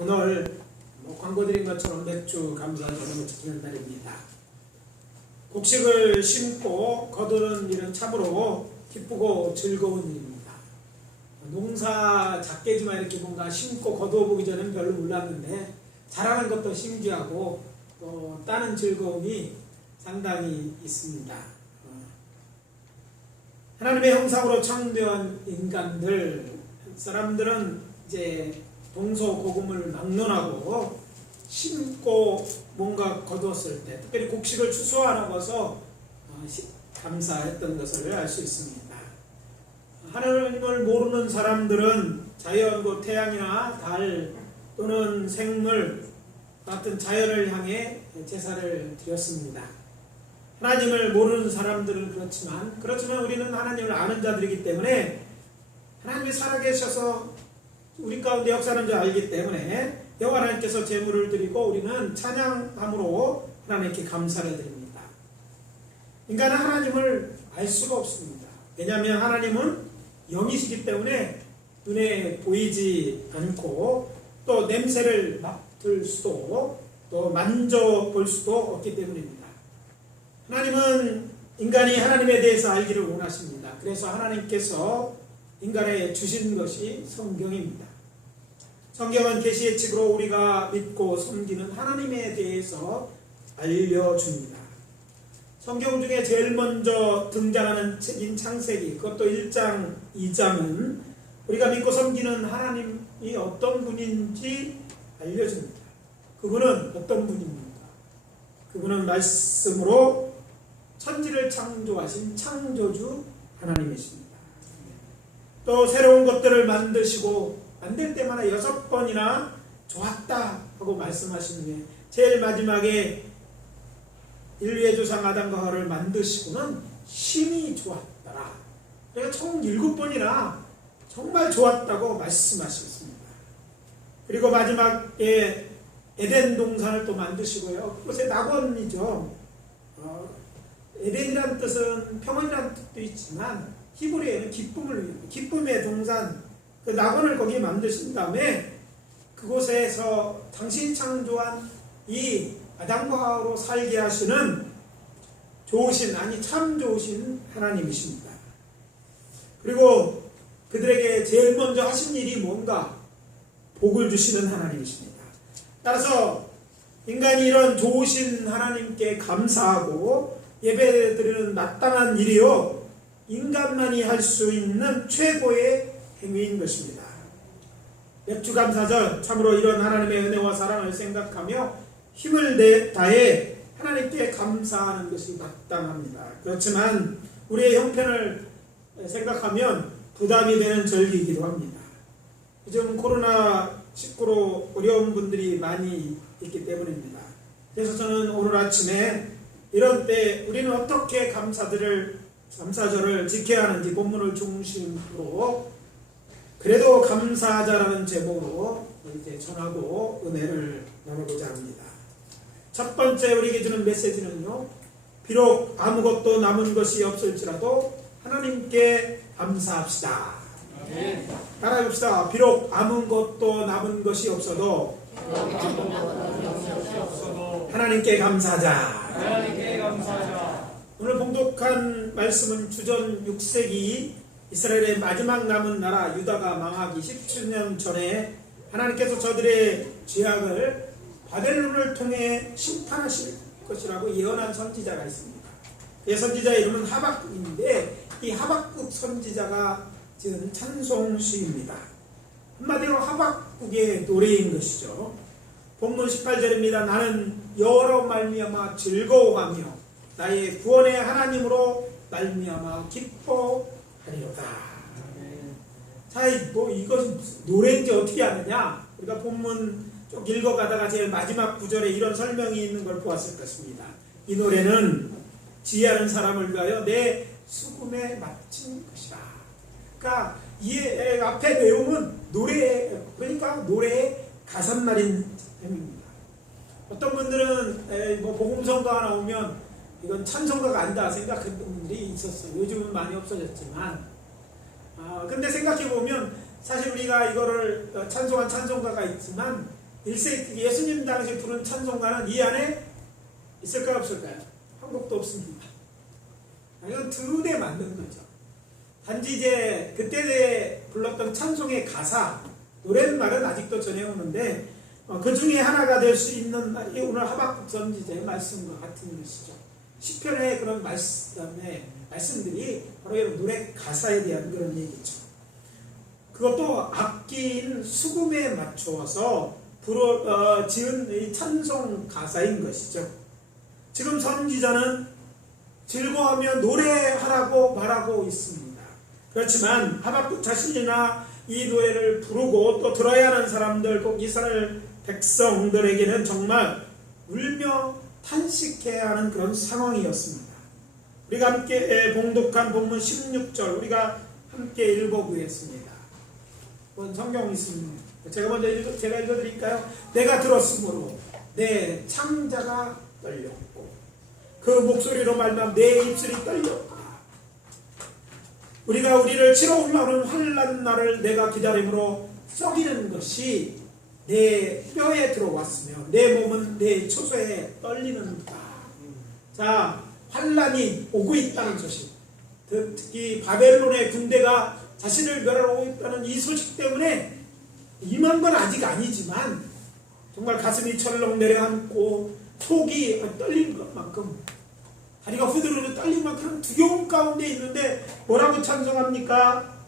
오늘 광고 드린 것처럼 맥주 감사절을 지키는 날입니다. 곡식을 심고 거두는 일은 참으로 기쁘고 즐거운 일입니다. 농사 작게지만 이렇게 뭔가 심고 거두어 보기 전에는 별로 몰랐는데 자라는 것도 신기하고 또 따는 즐거움이 상당히 있습니다. 하나님의 형상으로 창조한 인간들, 사람들은 이제 동서고금을 막론하고 심고 뭔가 거두었을 때, 특별히 곡식을 추수하라고서 감사했던 것을 알 수 있습니다. 하나님을 모르는 사람들은 자연, 태양이나 달 또는 생물 같은 자연을 향해 제사를 드렸습니다. 하나님을 모르는 사람들은 그렇지만 우리는 하나님을 아는 자들이기 때문에 하나님이 살아계셔서 우리 가운데 역사하는 줄 알기 때문에 여호와 하나님께서 제물을 드리고 우리는 찬양함으로 하나님께 감사를 드립니다. 인간은 하나님을 알 수가 없습니다. 왜냐하면 하나님은 영이시기 때문에 눈에 보이지 않고 또 냄새를 맡을 수도 또 만져볼 수도 없기 때문입니다. 하나님은 인간이 하나님에 대해서 알기를 원하십니다. 그래서 하나님께서 인간에 주신 것이 성경입니다. 성경은 계시의 책으로 우리가 믿고 섬기는 하나님에 대해서 알려줍니다. 성경 중에 제일 먼저 등장하는 책인 창세기, 그것도 1장, 2장은 우리가 믿고 섬기는 하나님이 어떤 분인지 알려줍니다. 그분은 어떤 분입니까? 그분은 말씀으로 천지를 창조하신 창조주 하나님이십니다. 또 새로운 것들을 만드시고 만들 때마다 6번이나 좋았다 하고 말씀하시는 게 제일 마지막에 인류의 조상 아담과 하와를 만드시고는 심히 좋았더라. 그러니까 총 7번이나 정말 좋았다고 말씀하셨습니다. 그리고 마지막에 에덴 동산을 또 만드시고요. 그것의 낙원이죠. 에덴이라는 뜻은 평안이라는 뜻도 있지만 히브리어에는 기쁨을 위해 기쁨의 동산, 그 낙원을 거기에 만드신 다음에 그곳에서 당신이 창조한 이 아담과 하와로 살게 하시는 참 좋으신 하나님이십니다. 그리고 그들에게 제일 먼저 하신 일이 뭔가? 복을 주시는 하나님이십니다. 따라서 인간이 이런 좋으신 하나님께 감사하고 예배드리는 마땅한 일이요, 인간만이 할 수 있는 최고의 행위인 것입니다. 맥주감사절, 참으로 이런 하나님의 은혜와 사랑을 생각하며 힘을 다해 하나님께 감사하는 것이 마땅합니다. 그렇지만 우리의 형편을 생각하면 부담이 되는 절기이기도 합니다. 요즘 코로나19로 어려운 분들이 많이 있기 때문입니다. 그래서 저는 오늘 아침에 이런 때 우리는 어떻게 감사절을 지켜야 하는지 본문을 중심으로 그래도 감사하자라는 제목으로 이제 전하고 은혜를 나누고자 합니다. 첫 번째 우리에게 주는 메시지는요, 비록 아무것도 남은 것이 없을지라도 하나님께 감사합시다. 네. 따라해봅시다. 비록 아무것도 남은 것이 없어도 하나님께 감사하자. 오늘 봉독한 말씀은 주전 6세기 이스라엘의 마지막 남은 나라 유다가 망하기 17년 전에 하나님께서 저들의 죄악을 바벨론을 통해 심판하실 것이라고 예언한 선지자가 있습니다. 그 선지자의 이름은 하박국인데 이 하박국 선지자가 지은 찬송시입니다. 한마디로 하박국의 노래인 것이죠. 본문 18절입니다. 나는 여호와로 말미암아 즐거워하며 나의 구원의 하나님으로 말미암아 기뻐하리로다. 자, 이것은 노래인지 어떻게 아느냐? 우리가 본문 쭉 읽어가다가 제일 마지막 구절에 이런 설명이 있는 걸 보았을 것입니다. 이 노래는 지혜하는 사람을 위하여 내 수금에 마친 것이라. 그러니까 이 앞에 내용은 그러니까 노래의 가사말인 셈입니다. 어떤 분들은 복음성가가 나오면 이건 찬송가가 아니다 생각했던 분들이 있었어요. 요즘은 많이 없어졌지만 근데 생각해보면 사실 우리가 이거를 찬송한 찬송가가 있지만 1세기 예수님 당시 부른 찬송가는 이 안에 있을까요, 없을까요? 한 곡도 없습니다. 이건 드루에 맞는 거죠. 단지 이제 그때 불렀던 찬송의 가사, 노랫말은 아직도 전해오는데 그 중에 하나가 될 수 있는 말이 오늘 하박국 선지자의 말씀과 같은 것이죠. 시편의 그런 말씀들이 바로 이런 노래 가사에 대한 그런 얘기죠. 그것도 악기인 수금에 맞추어서 지은 이 찬송 가사인 것이죠. 지금 선지자는 즐거워하며 노래하라고 말하고 있습니다. 그렇지만 하박국 자신이나 이 노래를 부르고 또 들어야 하는 사람들, 꼭 이스라엘 백성들에게는 정말 울며 탄식해야 하는 그런 상황이었습니다. 우리가 함께 봉독한 본문 16절 우리가 함께 읽어보겠습니다. 성경 있습니다. 제가 읽어드릴까요? 내가 들었으므로 내 창자가 떨렸고 그 목소리로 말미암아 내 입술이 떨렸다. 우리가 우리를 치러 올라오는 환난 날을 내가 기다림으로 썩이는 것이 내 뼈에 들어왔으며 내 몸은 내 초소에 떨리는다. 자, 환난이 오고 있다는 소식, 특히 바벨론의 군대가 자신을 멸하러 오고 있다는 이 소식 때문에 임한 건 아직 아니지만 정말 가슴이 철렁 내려앉고 속이 떨린 것만큼, 다리가 후들후들 떨린 만큼 두려움 가운데 있는데 뭐라고 찬송합니까?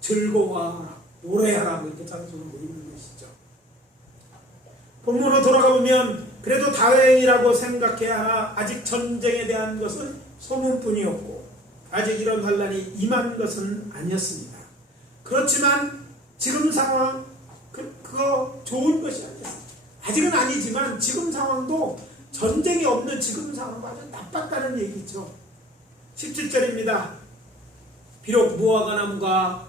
즐거워하라, 노래하라고 이렇게 찬송하고 있는 것이죠. 본문으로 돌아가 보면 그래도 다행이라고 생각해야 하나 아직 전쟁에 대한 것은 소문뿐이었고 아직 이런 환난이 임한 것은 아니었습니다. 그렇지만 지금 상황 그거 좋은 것이 아니었습니다. 아직은 아니지만 지금 상황도 전쟁이 없는 지금 상황과 아주 나빴다는 얘기죠. 17절입니다. 비록 무화과 나무가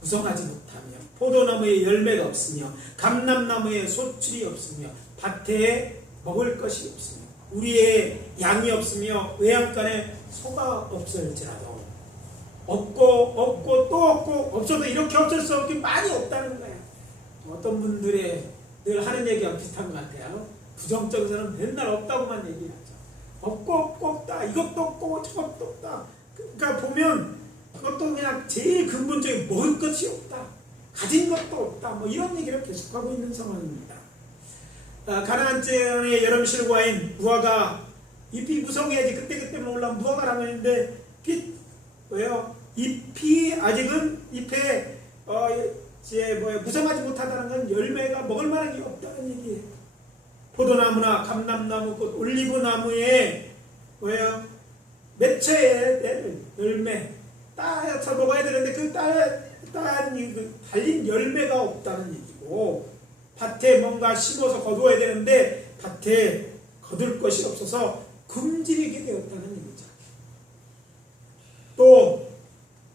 무성하지 못하며 포도나무에 열매가 없으며 감람나무에 소출이 없으며 밭에 먹을 것이 없으며 우리의 양이 없으며 외양간에 소가 없을지라도 없고 또 없고 없어도 이렇게 없을 수 없게 많이 없다는 거예요. 어떤 분들의 늘 하는 얘기가 비슷한 것 같아요. 부정적인 사람은 맨날 없다고만 얘기하죠. 없고 없다. 이것도 없고 저것도 없다. 그러니까 보면 그것도 그냥 제일 근본적인 먹을 것이 없다. 가진 것도 없다. 뭐 이런 얘기를 계속하고 있는 상황입니다. 가나안 땅의 여름 실과인 무화과 잎이 무성해야지 그때그때만 올라온 무화과라고 했는데 왜요? 잎이 아직은 잎에 무성하지 못하다는 건 열매가 먹을 만한 게 없다는 얘기예요. 포도나무나 감람나무, 올리브나무에 왜요? 매처에 열매 따서 먹어야 되는데 그 달린 열매가 없다는 얘기고, 밭에 뭔가 심어서 거두어야 되는데 밭에 거둘 것이 없어서 굶주리게 되었다는 얘기죠. 또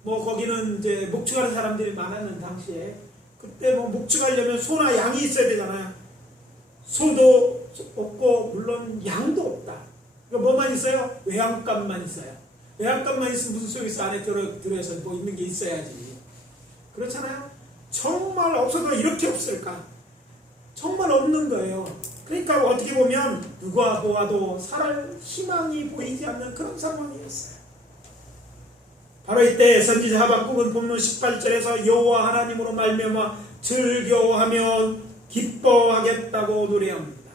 거기는 이제 목축하는 사람들이 많았는 당시에 그때 목축하려면 소나 양이 있어야 되잖아요. 소도 없고 물론 양도 없다. 그러니까 뭐만 있어요? 외양간만 있어요. 외양간만 있으면 무슨 소용이 있어? 안에 들어서 있는 게 있어야지. 그렇잖아요. 정말 없어도 이렇게 없을까? 정말 없는 거예요. 그러니까 어떻게 보면 누가 보아도 살 희망이 보이지 않는 그런 상황이었어요. 바로 이때 선지자 하박국은 본문 18절에서 여호와 하나님으로 말미암아 즐겨하며 기뻐하겠다고 노래합니다.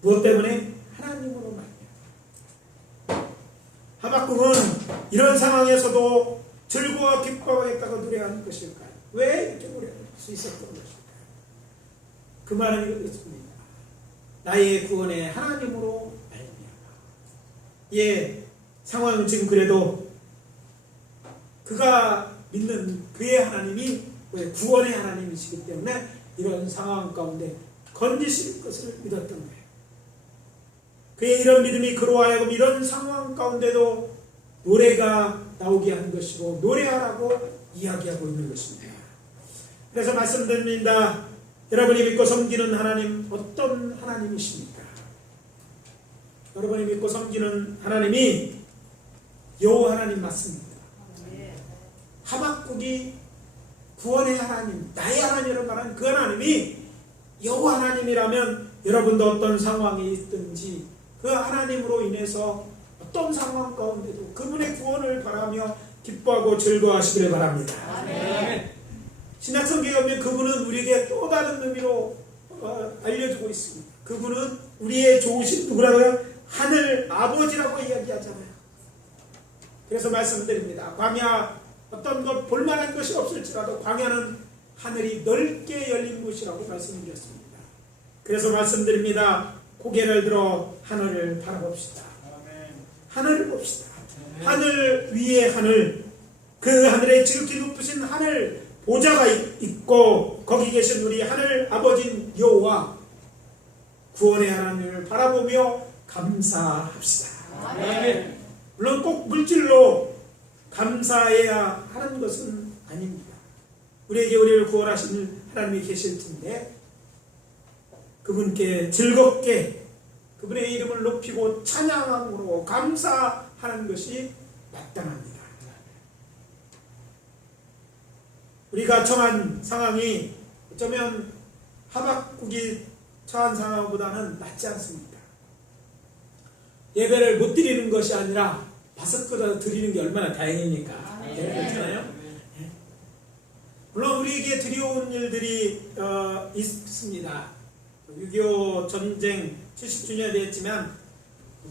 무엇 때문에? 하나님으로 말미암아. 하박국은 이런 상황에서도 즐거워 기뻐하겠다고 노래하는 것일까요? 왜 이렇게 노래할 수 있었던 것일까요? 그 말은 이렇습니다. 나의 구원의 하나님으로 말미암아. 상황은 지금 그래도 그가 믿는 그의 하나님이 구원의 하나님이시기 때문에 이런 상황 가운데 건지실 것을 믿었던 거예요. 그의 이런 믿음이 그로 하여금 이런 상황 가운데도 노래가 나오게 한 것이고 노래하라고 이야기하고 있는 것입니다. 그래서 말씀드립니다. 여러분이 믿고 섬기는 하나님 어떤 하나님이십니까? 여러분이 믿고 섬기는 구원의 하나님, 나의 하나님이라고 말하는 그 하나님이 여호와 하나님이라면 여러분도 어떤 상황이 있든지 그 하나님으로 인해서 어떤 상황 가운데도 그분의 구원을 바라며 기뻐하고 즐거워하시기를 바랍니다. 아멘. 신약성경에 보면 그분은 우리에게 또 다른 의미로 알려주고 있습니다. 그분은 우리의 좋으신 누구라고요? 하늘 아버지라고 이야기하잖아요. 그래서 말씀드립니다. 광야 어떤 것 볼만한 것이 없을지라도 광야는 하늘이 넓게 열린 곳이라고 말씀드렸습니다. 그래서 말씀드립니다. 고개를 들어 하늘을 바라봅시다. 하늘을 봅시다. 하늘 위에 하늘, 그 하늘에 지극히 높으신 하늘 보좌가 있고 거기 계신 우리 하늘 아버진 여호와 구원의 하나님을 바라보며 감사합시다. 아멘. 물론 꼭 물질로 감사해야 하는 것은 아닙니다. 우리에게 우리를 구원하신 하나님이 계실 텐데 그분께 즐겁게 그분의 이름을 높이고 찬양함으로 감사하는 것이 마땅합니다. 우리가 처한 상황이 어쩌면 하박국이 처한 상황보다는 낫지 않습니다. 예배를 못 드리는 것이 아니라 바삭거려 드리는 게 얼마나 다행입니까? 네, 그렇잖아요. 네. 물론 우리에게 두려운 일들이 있습니다. 6.25 전쟁 70주년이 됐지만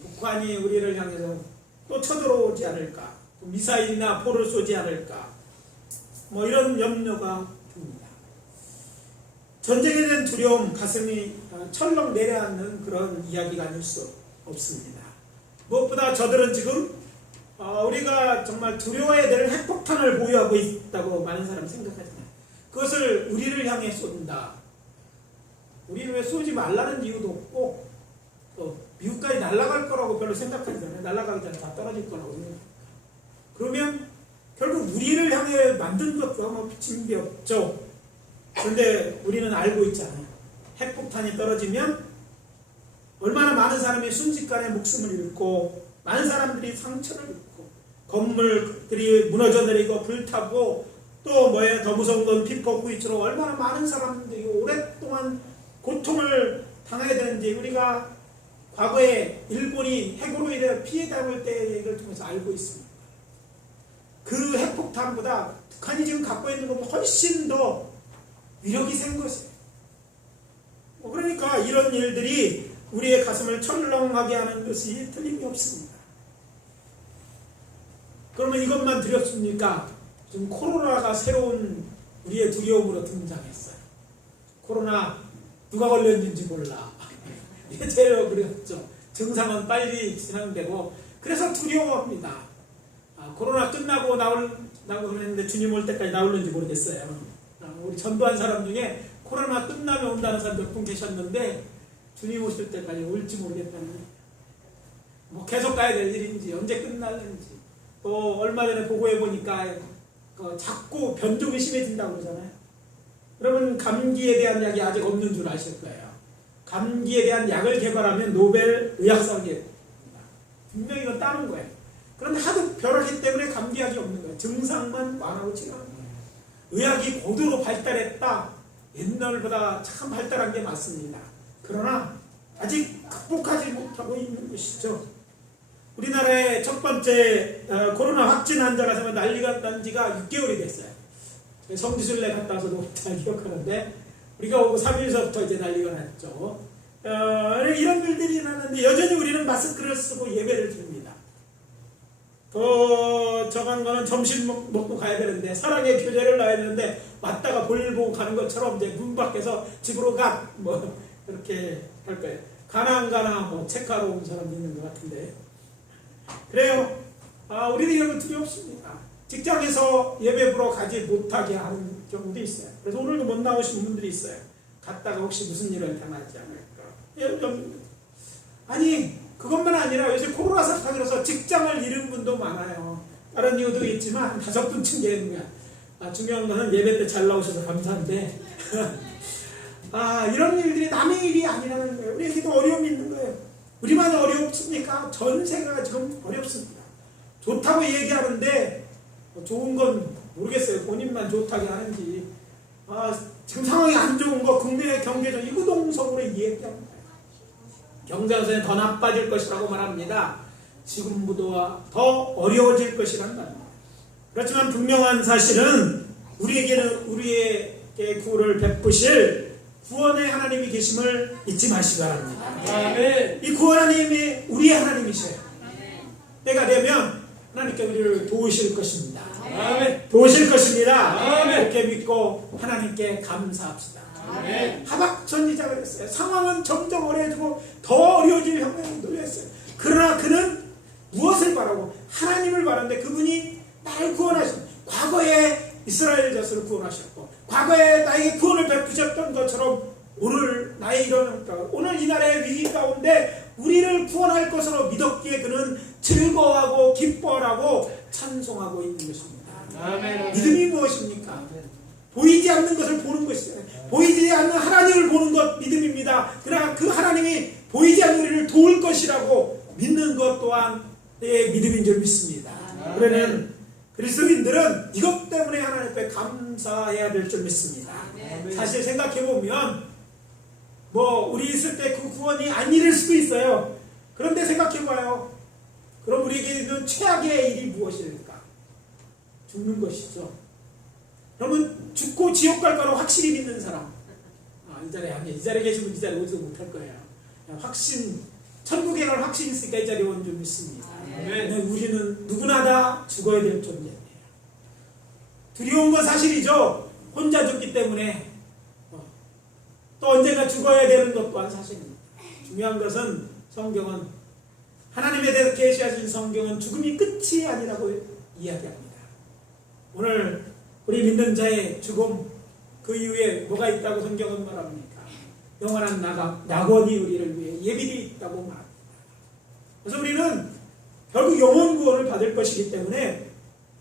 북한이 우리를 향해서 또 쳐들어오지 않을까, 또 미사일이나 포를 쏘지 않을까, 뭐 이런 염려가 듭니다. 전쟁에 대한 두려움, 가슴이 철렁 내려앉는 그런 이야기가 아닐 수 없습니다. 무엇보다 저들은 지금 우리가 정말 두려워해야 될 핵폭탄을 보유하고 있다고 많은 사람이 생각하잖아요. 그것을 우리를 향해 쏜다. 우리는 왜 쏘지 말라는 이유도 없고 또 미국까지 날아갈 거라고 별로 생각하잖아요. 날아가기 전에 다 떨어질 거라고 생각합니다. 그러면 결국 우리를 향해 만든 것과 뭐 비친 게 없죠. 그런데 우리는 알고 있잖아요. 핵폭탄이 떨어지면 얼마나 많은 사람이 순식간에 목숨을 잃고 많은 사람들이 상처를 입고 건물들이 무너져 내리고 불타고 또 뭐예요? 더 무서운 건 피폭9.27로 얼마나 많은 사람들이 오랫동안 고통을 당하게 되는지 우리가 과거에 일본이 핵으로 인해 피해 당할 때의 얘기를 통해서 알고 있습니다. 그 핵폭탄보다 북한이 지금 갖고 있는 것보다 훨씬 더 위력이 센 것이에요. 그러니까 이런 일들이 우리의 가슴을 철렁하게 하는 것이 틀림이 없습니다. 그러면 이것만 두렵습니까? 지금 코로나가 새로운 우리의 두려움으로 등장했어요. 코로나 누가 걸렸는지 몰라. 이게 제일 어렵죠. 증상은 빨리 진행되고 그래서 두려워합니다. 코로나 끝나고 나오려고 그랬는데 주님 올 때까지 나올는지 모르겠어요. 우리 전도한 사람 중에 코로나 끝나면 온다는 사람 몇 분 계셨는데 주님 오실 때까지 올지 모르겠다는, 뭐 계속 가야 될 일인지 언제 끝날는지, 또 얼마 전에 보고해 보니까 자꾸 변종이 심해진다고 그러잖아요. 여러분 감기에 대한 약이 아직 없는 줄 아실 거예요. 감기에 대한 약을 개발하면 노벨 의학상에 분명히 이건 따는 거예요. 그런데 하도 벼락이 때문에 감기약이 없는 거예요. 증상만 완화하고 치료하는 거예요. 의학이 고도로 발달했다. 옛날보다 참 발달한 게 맞습니다. 그러나 아직 극복하지 못하고 있는 것이죠. 우리나라의 첫 번째 코로나 확진 환자가 난리가 난 지가 6개월이 됐어요. 성지순례 갔다 와서도 잘 기억하는데 우리가 오고 3일서부터 이제 난리가 났죠. 이런 일들이 나는데 여전히 우리는 마스크를 쓰고 예배를 드립니다. 더 정한 거는 점심 먹고 가야 되는데 사랑의 교제를 놔야 되는데 왔다가 볼 보고 가는 것처럼 이제 문 밖에서 집으로 가 뭐 이렇게 할 거예요. 가나 안 가나 뭐 체크하러 온 사람도 있는 것 같은데 그래요. 우리도 이런 거 두렵습니다. 직장에서 예배 보러 가지 못하게 하는 경우도 있어요. 그래서 오늘도 못 나오신 분들이 있어요. 갔다가 혹시 무슨 일을 당하지 않을까. 아니 그것만 아니라 요새 코로나 사태로서 직장을 잃은 분도 많아요. 다른 이유도 있지만 5분쯤 되는 거야. 중요한 거는 예배 때 잘 나오셔서 감사한데 이런 일들이 남의 일이 아니라는 거예요. 우리에게도 어려움이 있는 거예요. 우리만 어렵습니까? 전 세계가 지금 어렵습니다. 좋다고 얘기하는데 좋은 건 모르겠어요. 본인만 좋다게 하는지. 지금 상황이 안 좋은 거 국내 경제적 이구동성으로 이야기합니다. 경제성이 더 나빠질 것이라고 말합니다. 지금보다 더 어려워질 것이란 말입니다. 그렇지만 분명한 사실은 우리에게 구원을 베푸실 구원의 하나님이 계심을 잊지 마시기 바랍니다. 아멘. 이 구원 하나님이 우리의 하나님이셔요. 때가 되면 하나님께 우리를 도우실 것입니다. 아멘. 도우실 것입니다. 아멘. 그렇게 믿고 하나님께 감사합시다. 아멘. 하박 선지자가 그랬어요. 상황은 점점 어려워지고 더 어려워질 형편이 놓였어요. 그러나 그는 무엇을 바라고? 하나님을 바라는데 그분이 나를 구원하신, 과거에 이스라엘 자손을 구원하셨고 과거에 나에게 구원을 베푸셨던 것처럼 오늘 나의 이런 형편, 오늘 이 나라의 위기 가운데 우리를 구원할 것으로 믿었기에 그는 즐거워하고 기뻐하고 찬송하고 있는 것입니다. 아멘. 믿음이 무엇입니까? 보이지 않는 것을 보는 것이에요. 보이지 않는 하나님을 보는 것 믿음입니다. 그러나 그 하나님이 보이지 않는 우리를 도울 것이라고 믿는 것 또한 내 믿음인 줄 믿습니다. 그러면 그리스도인들은 이것 때문에 하나님 앞에 감사해야 될 줄 믿습니다. 사실 생각해보면 우리 있을 때 그 구원이 안 이룰 수도 있어요. 그런데 생각해봐요. 그럼 우리에게 있는 최악의 일이 무엇일까? 죽는 것이죠. 그러면 죽고 지옥 갈 거라고 확실히 믿는 사람, 이 자리에 계시면 이 자리에 오지도 못할 거예요. 천국에 갈 확신이 있으니까 이 자리에 온 줄 믿습니다. 우리는 누구나 다 죽어야 될 존재예요. 두려운 건 사실이죠. 혼자 죽기 때문에 또 언젠가 죽어야 되는 것 또한 사실입니다. 중요한 것은 성경은, 하나님에 대해서 계시하신 성경은 죽음이 끝이 아니라고 이야기합니다. 오늘 우리 믿는 자의 죽음, 그 이후에 뭐가 있다고 성경은 말합니까? 영원한 낙원이 우리를 위해 예비되어 있다고 말합니다. 그래서 우리는 결국 영원 구원을 받을 것이기 때문에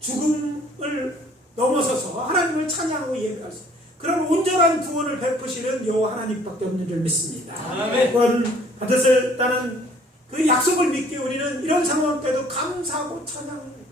죽음을 넘어서서 하나님을 찬양하고 예배할 수, 그런 온전한 구원을 베푸시는 여호와 하나님밖에 없는 줄 믿습니다. 아멘. 구원 받았다는 그 약속을 믿기에 우리는 이런 상황 때도 감사하고 찬양합니다.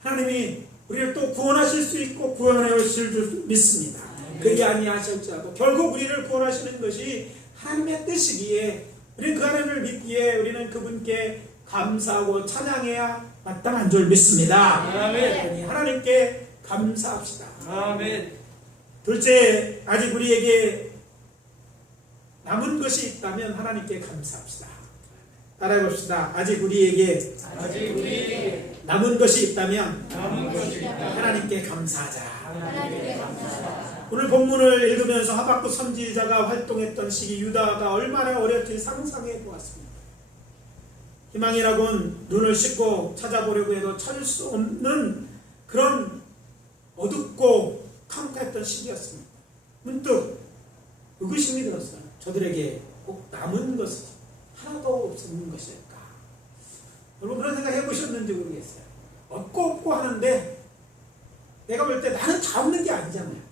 하나님이 우리를 또 구원하실 수 있고 구원하실 줄 믿습니다. 그게 아니하실지라도 결국 우리를 구원하시는 것이 하나님의 뜻이기에 우리는 그 하나님을 믿기에 우리는 그분께 감사하고 찬양해야 마땅한 줄 믿습니다. 아멘. 하나님께 감사합시다. 아멘. 둘째, 아직 우리에게 남은 것이 있다면 하나님께 감사합시다. 따라해봅시다. 아직 우리에게 남은 것이 있다면 하나님께 감사하자. 오늘 본문을 읽으면서 하박국 선지자가 활동했던 시기 유다가 얼마나 어렸는지 상상해 보았습니다. 희망이라고는 눈을 씻고 찾아보려고 해도 찾을 수 없는 그런 어둡고 캄캄했던 시기였습니다. 문득 의구심이 들었어요. 저들에게 꼭 남은 것이 하나도 없는 것일까? 여러분 그런 생각 해보셨는지 모르겠어요. 없고 하는데 내가 볼 때 나는 다 없는 게 아니잖아요.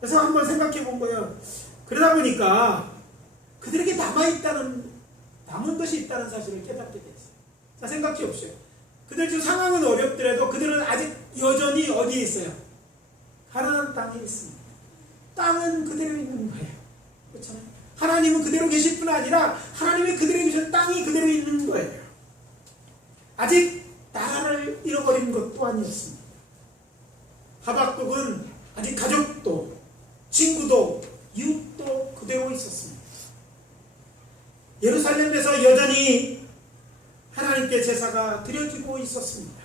그래서 한번 생각해 본 거예요. 그러다 보니까 그들에게 남은 것이 있다는 사실을 깨닫게 됐어요. 자, 생각해 보세요. 그들 지금 상황은 어렵더라도 그들은 아직 여전히 어디에 있어요? 가나안 땅에 있습니다. 땅은 그대로 있는 거예요. 그렇잖아요. 하나님은 그대로 계실 뿐 아니라 하나님이 그대로 계신 땅이 그대로 있는 거예요. 아직 나라를 잃어버린 것도 아니었습니다. 하박국은 아직 가족도 친구도 이웃도 그대로 있었습니다. 예루살렘에서 여전히 하나님께 제사가 드려지고 있었습니다.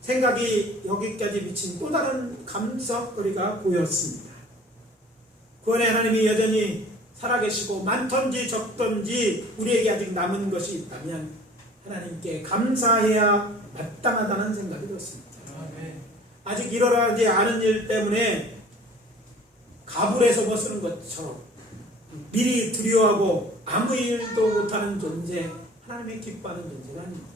생각이 여기까지 미친 또 다른 감사거리가 보였습니다. 구원의 하나님이 여전히 살아계시고 많던지 적던지 우리에게 아직 남은 것이 있다면 하나님께 감사해야 마땅하다는 생각이 들었습니다. 아직 일어나지 않은 일 때문에 가불에서 벗는 것처럼 미리 두려워하고 아무 일도 못하는 존재, 하나님의 기뻐하는 존재가 아닙니다.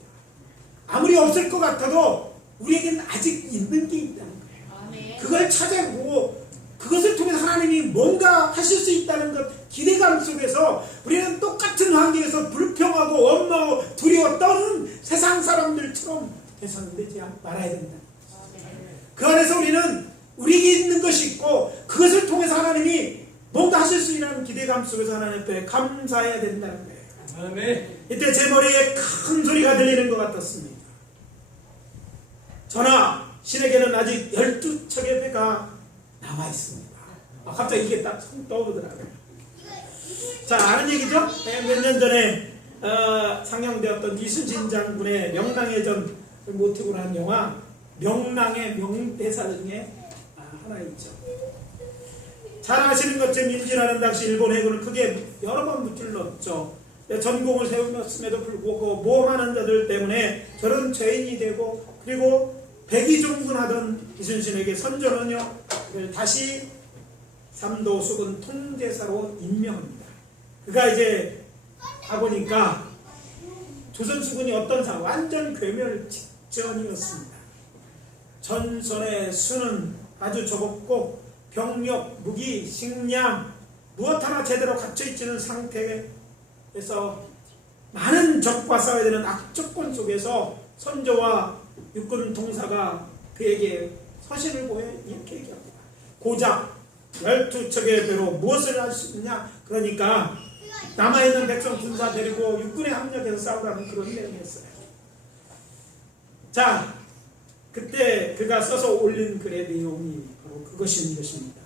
아무리 없을 것 같아도 우리에게는 아직 있는 게 있다는 거예요. 그걸 찾아보고 그것을 통해서 하나님이 뭔가 하실 수 있다는 것, 기대감 속에서 우리는 똑같은 환경에서 불평하고 원망하고 두려워 떠는 세상 사람들처럼 되서는 되지 말아야 된다. 그 안에서 우리는 우리에게 있는 것이 있고 그것을 통해서 하나님이 뭔가 하실 수 있는 기대감 속에서 하나님 앞에 감사해야 된다는 거예요. 아멘. 이때 제 머리에 큰 소리가 들리는 것 같았습니다. 저나 신에게는 아직 12척의 배가 남아있습니다. 갑자기 이게 딱 떠오르더라고요. 자, 아는 얘기죠? 몇 년 전에 상영되었던 이순신 장군의 명랑의 전을 모티브로 한 영화 명랑의 명대사 중에 하나 있죠. 잘 아시는 것처럼 임진왜란 당시 일본 해군을 크게 여러 번 무찔렀죠. 전공을 세웠음에도 불구하고 모험하는 자들 때문에 저런 죄인이 되고 그리고 백의종군하던 이순신에게 선조는요 다시 삼도 수군 통제사로 임명합니다. 그가 이제 가보니까 조선 수군이 어떤 상황, 완전 괴멸 직전이었습니다. 전선의 수는 아주 적었고 병력, 무기, 식량 무엇 하나 제대로 갖춰있지는 상태에서 많은 적과 싸워야 되는 악조건 속에서 선조와 육군 통사가 그에게 서신을 보여 이렇게 얘기합니다. 고작 12척의 배로 무엇을 할 수 있느냐? 그러니까 남아있는 백성 군사 데리고 육군에 합력해서 싸우라는 그런 내용이었어요. 자, 그때 그가 써서 올린 글의 내용이 바로 그것인 것입니다.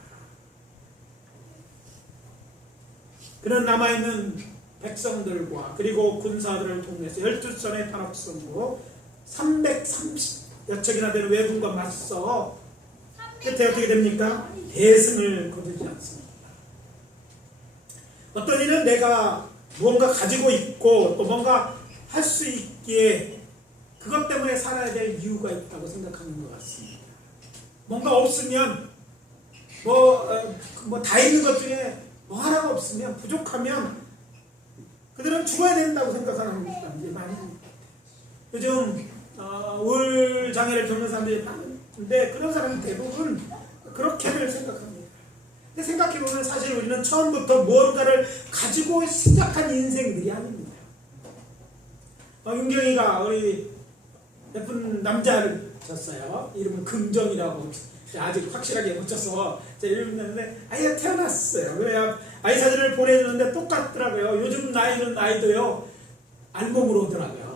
그는 남아있는 백성들과 그리고 군사들을 통해서 12선의 탄압성으로 330여 척이나 되는 왜군과 맞서 끝에 어떻게 됩니까? 대승을 거두지 않습니다. 어떤 이는 내가 무언가 가지고 있고 또 뭔가 할 수 있기에 그것 때문에 살아야 될 이유가 있다고 생각하는 것 같습니다. 뭔가 없으면 다 있는 것 중에 뭐 하나가 없으면 부족하면 그들은 죽어야 된다고 생각하는 사람들이 많이 있습니다. 요즘 우울 장애를 겪는 사람들이 많은데 그런 사람은 대부분 그렇게들 생각합니다. 근데 생각해보면 사실 우리는 처음부터 무언가를 가지고 시작한 인생들이 아닙니다. 윤경이가 우리 예쁜 남자를 졌어요. 이름은 금정이라고 아직 확실하게 못 쳤어. 제가 이름을 아이가 태어났어요. 그래야 아이 사진을 보내주는데 똑같더라고요. 요즘 나이도요 알몸으로 오더라고요.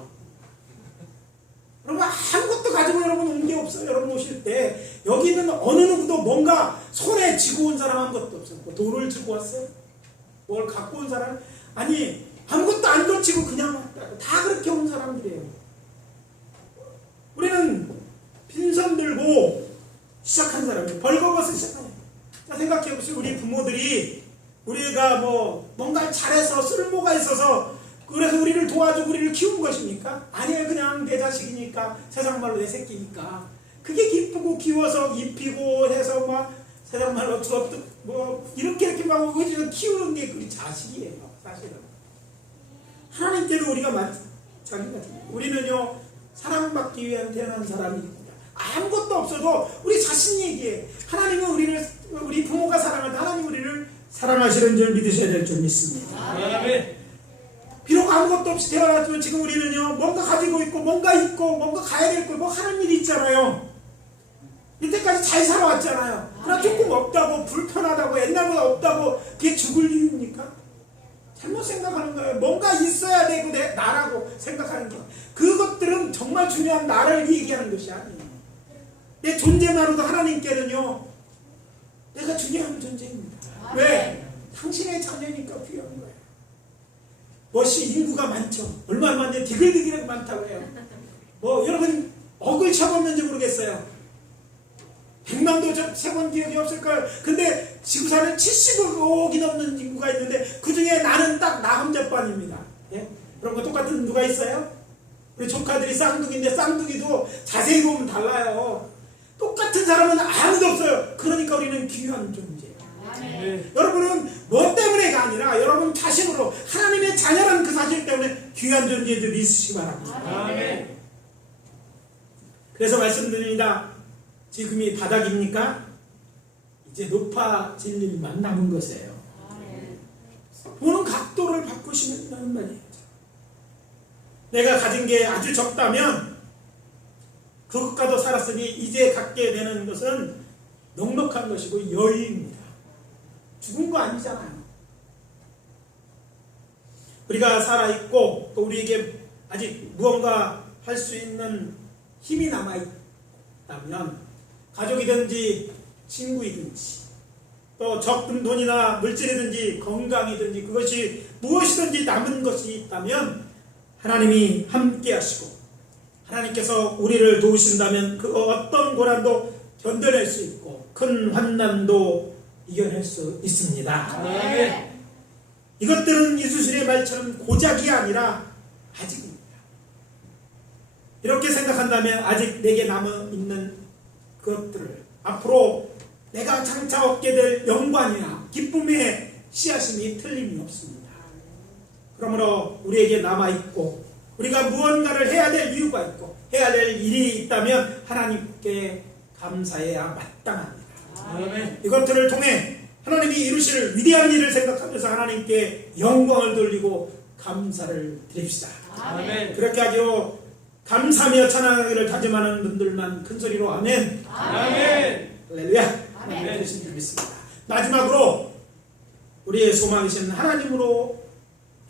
여러분 아무것도 가지고 여러분 온 게 없어요. 여러분 오실 때 여기 있는 어느 누구도 뭔가 손에 쥐고 온 사람 아무것도 없어요. 뭐 돌을 쥐고 왔어요? 뭘 갖고 온 사람? 아니 아무것도 안 걸치고 그냥 왔다고. 다 그렇게 온 사람들이에요. 우리는 빈손 들고 시작한 사람이에요. 벌거벗은 시작해요. 자, 생각해보세요. 우리 부모들이 우리가 뭔가 잘해서 쓸모가 있어서 그래서 우리를 도와주고 우리를 키운 것입니까? 아니에요. 그냥 내 자식이니까 세상 말로 내 새끼니까 그게 기쁘고 키워서 입히고 해서 막 세상 말로 이렇게 막 키우는 게 우리 자식이에요. 사실은 하나님께도 우리가 마찬가지입니다. 우리는요 사랑받기 위한 태어난 사람입니다. 아무것도 없어도 우리 자신 얘기해. 하나님은 우리 부모가 사랑할 때 하나님 우리를 사랑하시는 줄 믿으셔야 될 줄 믿습니다. 아멘. 비록 아무것도 없이 태어났지만 지금 우리는요 뭔가 가지고 있고 뭔가 가야 될 거 뭐 하는 일이 있잖아요. 이때까지 잘 살아왔잖아요. 그러나 조금 없다고 불편하다고 옛날보다 없다고 그게 죽을 이유입니까? 잘못 생각하는 거예요. 뭔가 있어야 되고 나라고 생각하는 게 그것들은 정말 중요한 나를 얘기하는 것이 아니에요. 내 존재만으로도 하나님께는요 내가 중요한 존재입니다. 왜? 당신의 자녀니까 귀한 거예요. 멋이 인구가 많죠. 얼마나 많냐 디글디글하게 많다고 해요. 여러분 억을 쳐봤는지 모르겠어요. 100만도 세번 기억이 없을까요? 근데 지구상에 75억이 넘는 인구가 있는데 그 중에 나는 딱 나 혼자뿐입니다. 예? 그런 거 똑같은 누가 있어요? 우리 조카들이 쌍둥이인데 쌍둥이도 자세히 보면 달라요. 똑같은 사람은 아무도 없어요. 그러니까 우리는 귀한 존재예요. 네. 여러분은 뭐 때문에가 아니라 여러분 자신으로 하나님의 자녀라는 그 사실 때문에 귀한 존재들 있으시기 바랍니다. 아멘. 그래서 말씀드립니다. 지금이 바닥입니까? 이제 높아질 일만 남은 것이에요. 보는 각도를 바꾸시는 말이에요. 내가 가진 게 아주 적다면 그것과도 살았으니 이제 갖게 되는 것은 넉넉한 것이고 여유입니다. 죽은 거 아니잖아요. 우리가 살아있고 또 우리에게 아직 무언가 할 수 있는 힘이 남아있다면 가족이든지 친구이든지 또 적금 돈이나 물질이든지 건강이든지 그것이 무엇이든지 남은 것이 있다면 하나님이 함께 하시고 하나님께서 우리를 도우신다면 그 어떤 고난도 견뎌낼 수 있고 큰 환난도 이겨낼 수 있습니다. 아멘. 이것들은 이수신의 말처럼 고작이 아니라 아직입니다. 이렇게 생각한다면 아직 내게 남아있는 그것들을 앞으로 내가 장차 얻게 될 영광이나 기쁨의 씨앗임이 틀림이 없습니다. 그러므로 우리에게 남아있고 우리가 무언가를 해야 될 이유가 있고 해야 될 일이 있다면 하나님께 감사해야 마땅합니다. 아멘. 이것들을 통해 하나님이 이루실 위대한 일을 생각하면서 하나님께 영광을 돌리고 감사를 드립시다. 아멘. 그렇게 하기로 감사하며 찬양하기를 다짐하는 분들만 큰 소리로 아멘. 아멘. 할렐루야. 아멘. 되신 줄 믿습니다. 마지막으로 우리의 소망이신 하나님으로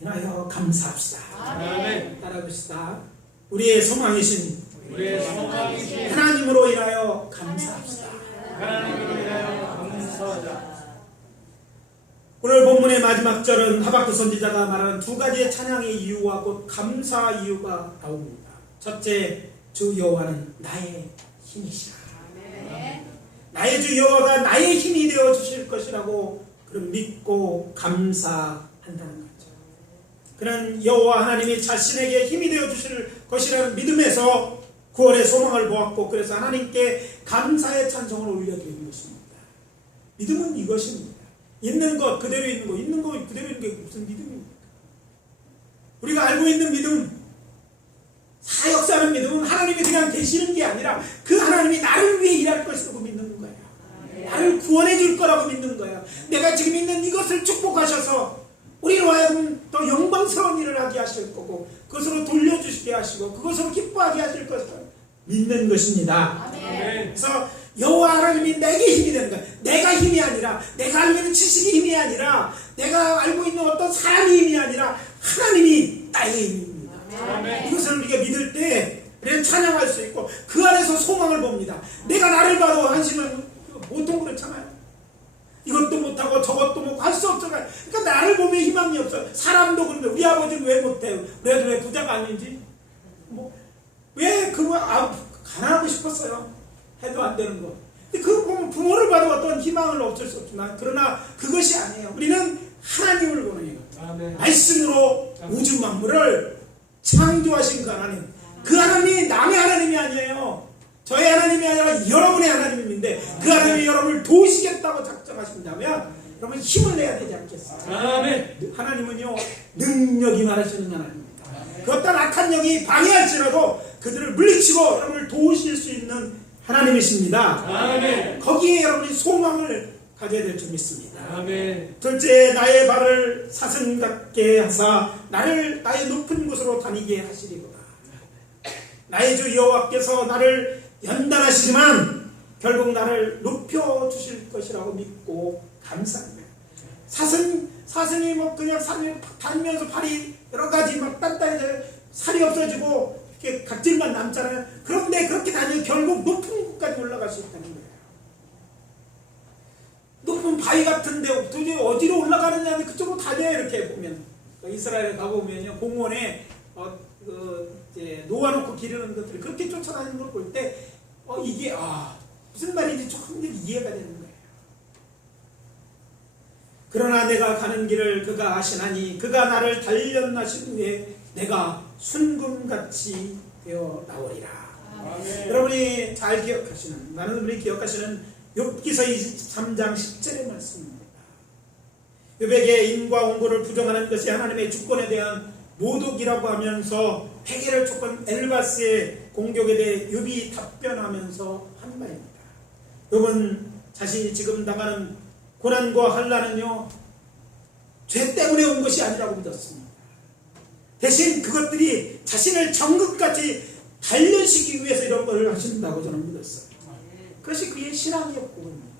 인하여 감사합시다. 아멘. 따라합시다. 우리의 소망이신 우리의 소망이신 하나님으로 인하여 감사합시다. 하나님으로 인하여 감사하자. 오늘 본문의 마지막 절은 하박국 선지자가 말하는 두 가지의 찬양의 이유와 곧 감사 이유가 나옵니다. 첫째, 주 여호와는 나의 힘이시라. 나의 주 여호와가 나의 힘이 되어 주실 것이라고 그런 믿고 감사한다는 거죠. 그는 여호와 하나님이 자신에게 힘이 되어 주실 것이라는 믿음에서 구원의 소망을 보았고 그래서 하나님께 감사의 찬송을 올려드리는 것입니다. 믿음은 이것입니다. 있는 것 그대로 있는 것, 있는 것 그대로 있는 게 무슨 믿음입니까? 우리가 알고 있는 믿음, 사역사는 믿음은 하나님이 그냥 계시는 게 아니라 그 하나님이 나를 위해 일할 것이라고 믿는 거예요. 나를 구원해 줄 거라고 믿는 거예요. 내가 지금 있는 이것을 축복하셔서 우리로 하여금 더 영광스러운 일을 하게 하실 거고 그것으로 돌려주시게 하시고 그것으로 기뻐하게 하실 것을 믿는 것입니다. 아멘. 그래서 여호와 하나님이 내게 힘이 되는 거예요. 내가 힘이 아니라 내가 알고 있는 지식이 힘이 아니라 내가 알고 있는 어떤 사람이 힘이 아니라 하나님이 나의 힘입니다. 아멘. 이것을 우리가 믿을 때 우리는 찬양할 수 있고 그 안에서 소망을 봅니다. 내가 나를 봐도 한심은 보통 그렇잖아요. 이것도 못하고 저것도 못하고 할 수 없잖아요. 그러니까 나를 보면 희망이 없어요. 사람도 그런데 우리 아버지는 왜 못해요? 우리 아들 왜 부자가 아닌지? 왜 그거 가난하고 싶었어요? 해도 안 되는 거. 근데 그거 보면 부모를 봐도 어떤 희망을 없을 수 없지만 그러나 그것이 아니에요. 우리는 하나님을 보는 거예요. 아멘. 말씀으로 우주 만물을 창조하신 그 하나님. 그 하나님이 남의 하나님이 아니에요. 저의 하나님이 아니라 여러분의 하나님인데 그 하나님이 여러분을 도우시겠다고 작정하신다면 여러분 힘을 내야 되지 않겠어요? 아멘. 하나님은요 능력이 많으시는 하나님입니다. 그 어떤 악한 영이 방해할지라도 그들을 물리치고 여러분을 도우실 수 있는 하나님이십니다. 아멘. 거기에 여러분이 소망을 가져야 될 줄 믿습니다. 아멘. 둘째, 나의 발을 사슴 같게 하사 나를 나의 높은 곳으로 다니게 하시리로다. 나의 주 여호와께서 나를 연단하시지만 결국 나를 높여 주실 것이라고 믿고 감사합니다. 사슴이 그냥 산에 다니면서 발이 여러 가지 막 단단해져 살이 없어지고 이렇게 각질만 남잖아요. 그런데 그렇게 다니면 결국 높은 곳까지 올라갈 수 있다는 거예요. 높은 바위 같은데 도저히 어디로 올라가느냐 하면 그쪽으로 다녀요. 이렇게 보면 이스라엘에 가보면요 공원에 이제 놓아놓고 기르는 것들을 그렇게 쫓아다니는 걸 볼 때 이게 무슨 말인지 조금 이해가 되는 거예요. 그러나 내가 가는 길을 그가 아시나니 그가 나를 단련하신 후에 내가 순금같이 되어 나오리라. 아멘. 여러분이 잘 기억하시는 많은 분들이 기억하시는 욥기서 23장 10절의 말씀입니다. 욥에게 인과 온고를 부정하는 것이 하나님의 주권에 대한 모독이라고 하면서 회개를 촉구한 엘바스의 공격에 대해 욥이 답변하면서 한 말입니다. 욥은 자신이 지금 당하는 고난과 환난은요 죄 때문에 온 것이 아니라고 믿었습니다. 대신 그것들이 자신을 정극같이 단련시키기 위해서 이런 걸 하신다고 저는 믿었어요. 그것이 그의 신앙이었고,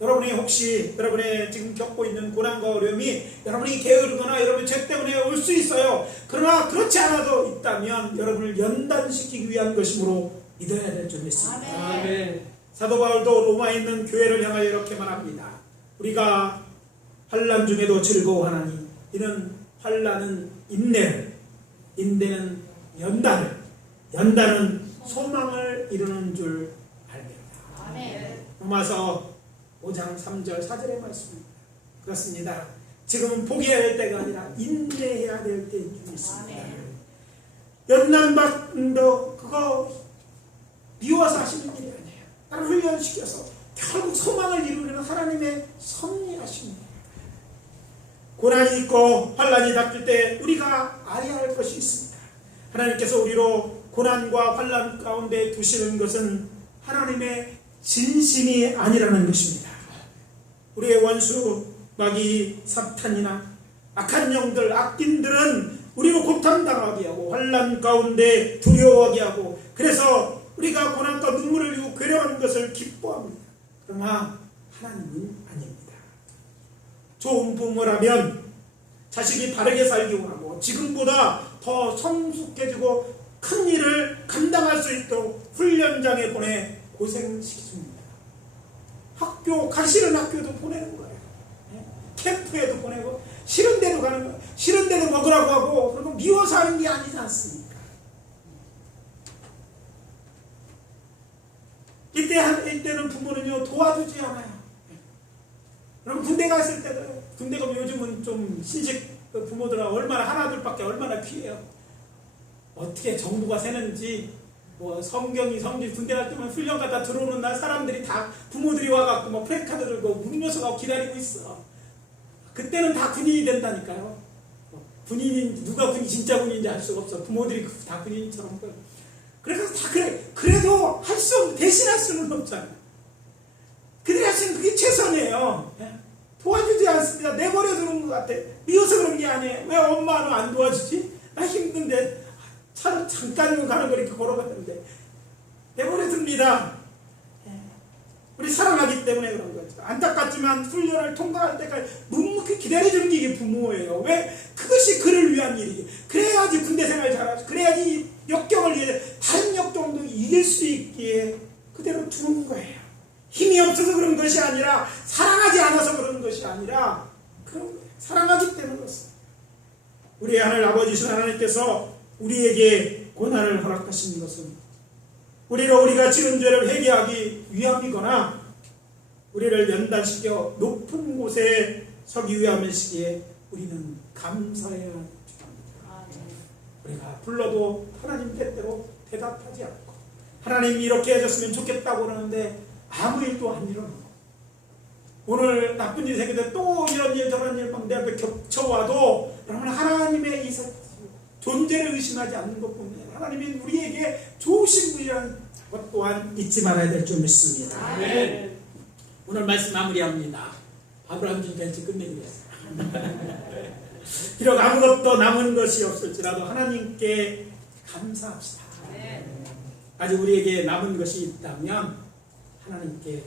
여러분이 혹시 여러분의 지금 겪고 있는 고난과 어려움이 여러분이 게으르거나 여러분 죄 때문에 올 수 있어요. 그러나 그렇지 않아도 있다면 여러분을 연단시키기 위한 것이므로 믿어야 될 줄 믿습니다. 아멘. 사도 바울도 로마에 있는 교회를 향하여 이렇게 말합니다. 우리가 환난 중에도 즐거워하나니 이는 환난은 인내를, 인내는 연단을, 연단은 소망을 이루는 줄 알겠다. 로마서 5장 3절 4절의 말씀입니다. 그렇습니다. 지금은 포기해야 될 때가 아니라 인내해야 될 때인 줄 믿습니다. 연단받는도 그거 미워서 하시는 일이 아니에요. 나를 훈련시켜서 결국 소망을 이루는 하나님의 섭리하십니다. 고난이 있고 환난이 닥칠 때 우리가 알아야 할 것이 있습니다. 하나님께서 우리로 고난과 환난 가운데 두시는 것은 하나님의 진심이 아니라는 것입니다. 우리의 원수 마귀 사탄이나 악한 영들, 악인들은 우리로 고통당하게 하고 환난 가운데 두려워하게 하고, 그래서 우리가 고난과 눈물을 흘리고 괴로워하는 것을 기뻐합니다. 그러나 하나님은 아닙니다. 좋은 부모라면 자식이 바르게 살기 원하고 지금보다 더 성숙해지고 큰 일을 감당할 수 있도록 훈련장에 보내 고생시켜줍니다. 학교, 가기 싫은 학교도 보내는 거예요. 캠프에도 보내고 싫은 데도 가는 거예요. 싫은 데도 먹으라고 하고, 그리고 미워서 하는 게 아니지 않습니까? 이때는 부모는요 도와주지 않아요. 여러분 군대 갔을 때도, 군대가 요즘은 좀 신식 부모들은 얼마나 하나둘밖에 얼마나 귀해요. 어떻게 정부가 세는지, 뭐 성경이 군대 갈 때만 훈련 갔다 들어오는 날 사람들이 다 부모들이 와갖고 뭐 프레카드 들고 음료수 가고 기다리고 있어. 그때는 다 군인이 된다니까요. 군인인, 누가 진짜 군인인지 알 수가 없어. 부모들이 다 군인처럼. 그래서 다 그래. 그래도 대신할 수는 없잖아요. 그들이 하시는 그게 최선이에요. 도와주지 않습니다. 내버려 두는 것 같아. 미워서 그런 게 아니에요. 왜 엄마는 안 도와주지? 나 힘든데 차로 잠깐 가는 거 이렇게 걸어갔는데 내버려 둡니다. 우리 사랑하기 때문에 그런 거죠. 안타깝지만 훈련을 통과할 때까지 묵묵히 기다려주는 게 이게 부모예요. 왜? 그것이 그를 위한 일이지. 그래야지 군대 생활 잘하죠. 그래야지 역경을 위해 다른 역경도 이길 수 있기에 그대로 두는 거예요. 힘이 없어서 그런 것이 아니라, 사랑하지 않아서 그런 것이 아니라, 그런 거예요. 사랑하기 때문에 그렇습니다. 우리의 하늘 아버지신 하나님께서 우리에게 고난을 허락하신 것은 우리가 지은 죄를 회개하기 위함이거나 우리를 연단시켜 높은 곳에 서기 위함이시기에 우리는 감사해야 합니다. 우리가 불러도 하나님 뜻대로 대답하지 않고, 하나님이 이렇게 해줬으면 좋겠다고 그러는데 아무 일도 안 일어나고, 오늘 나쁜 일 생기는데 또 이런 일 저런 일 막 내 앞에 겹쳐와도 여러분 하나님의 이 존재를 의심하지 않는 것뿐만 아니라 하나님이 우리에게 좋으신 분이라는 것 또한 잊지 말아야 될 줄 믿습니다. 네. 오늘 말씀 마무리합니다. 아브라함 주님까지 끝내드렸습니다. 비록 아무것도 남은 것이 없을지라도 하나님께 감사합시다. 아직 우리에게 남은 것이 있다면 하나님께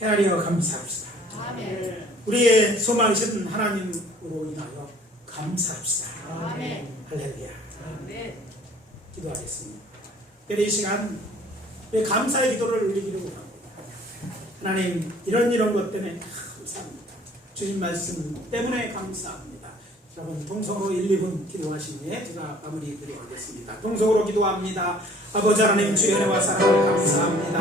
헤아려 감사합시다. 아멘. 우리의 소망이신 하나님으로 인하여 감사합시다. 아멘. 할렐루야. 아멘. 기도하겠습니다. 이 시간 감사의 기도를 올리기를 원합니다. 하나님, 이런 것 때문에 감사합니다. 주신 말씀 때문에 감사합니다. 여러분 동성으로 1, 2분 기도하신 후에 제가 마무리 드리겠습니다. 동성으로 기도합니다. 아버지 하나님, 주의 은혜와 사랑을 감사합니다.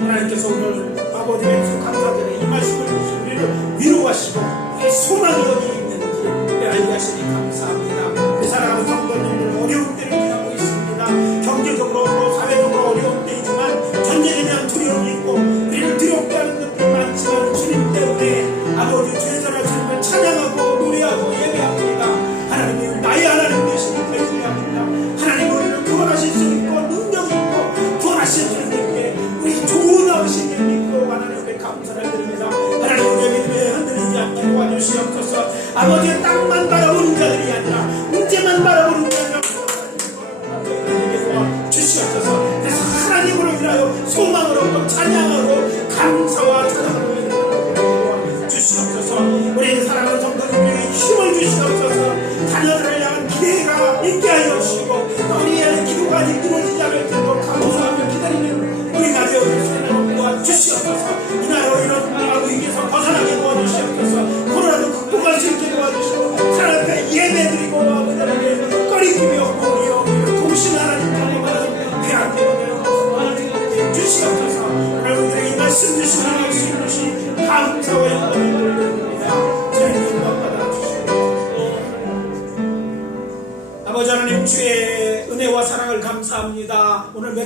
하나님께서 오늘 아버지의 주 감사드려 이 말씀을 주신 우리를 위로하시고 왜 소망이 어디 있는지 알게 하시니 감사합니다. 우리 사랑하는 성도님들 어려운 때를 지나고 있습니다. 경제적으로 사회적으로 어려운 때이지만 전쟁에 대한 두려움이 있고 우리를 두렵게 하는 것들이 많지만 주님 때문에 아버지 주의자라 주님을 찬양하고 노래하고 예배합니다. 하나님은 나의 하나님 되시는 데 중요합니다. 하나님 우리를 구원하실 수 있고 능력 있고 구원하실 주님께 우리 좋은 아버지를 믿고 하나님께 감사를 드립니다. 하나님 우리의 믿음에 흔들리지 않게 도와주시옵소서. 아버지의 땅만 바라보는 자들이 아니라 문제만 바라보는 자들이 아니라 주시옵소서.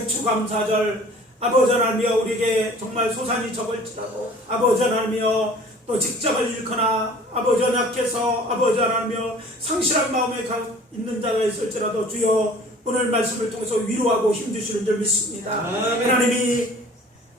추감사절 아버지 하나님이여 우리에게 정말 소산이 적을지라도 아버지 하나님이여 또 직장을 잃거나 아버지 약해서 아버지 하나님이여 상실한 마음에 있는 자가 있을지라도 주여 오늘 말씀을 통해서 위로하고 힘주시는 줄 믿습니다. 아멘. 하나님이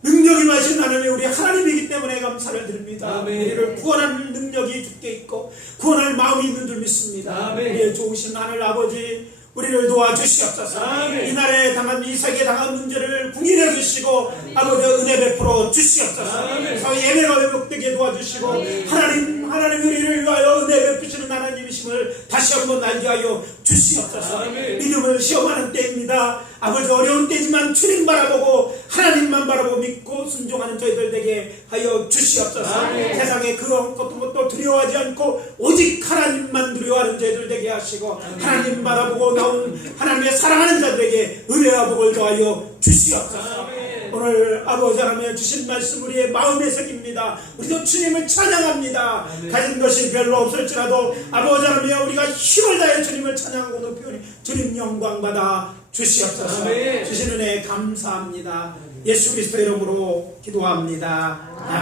능력이 마신 하나님이 우리 하나님이기 때문에 감사를 드립니다. 아멘. 우리를 구원하는 능력이 주께 있고 구원할 마음이 있는 줄 믿습니다. 아멘. 우리의 좋으신 하늘 아버지 우리를 도와주시옵소서. 아멘. 이날에 당한 이 세계에 당한 문제를 궁일해 주시고 아버지 은혜 베풀어 주시옵소서. 아멘. 사회 예배가 회복되게 도와주시고 하나님 우리를 위하여 은혜 베푸시는 하나님이심을 다시 한번 알게 하여 주시옵소서. 아멘. 믿음을 시험하는 때입니다. 아버지 어려운 때지만 주님 바라보고 하나님만 바라보고 믿고 순종하는 저희들 되게 하여 주시옵소서. 아멘. 세상에 그런 것도 두려워하지 않고 오직 하나님만 두려워하는 저희들 되게 하시고 하나님 바라보고 나온 하나님의 사랑하는 자들에게 은혜와 복을 더하여 주시옵소서. 아멘. 오늘 아버지 하나님의 주신 말씀 우리의 마음에 새깁니다. 우리도 주님을 찬양합니다. 아멘. 가진 것이 별로 없을지라도 아버지 하나님의 우리가 힘을 다해 주님을 찬양하고 높이 주님 영광 받아 주시옵소서. 아멘. 주신 은혜 감사합니다. 예수 그리스도 이름으로 기도합니다. 아멘.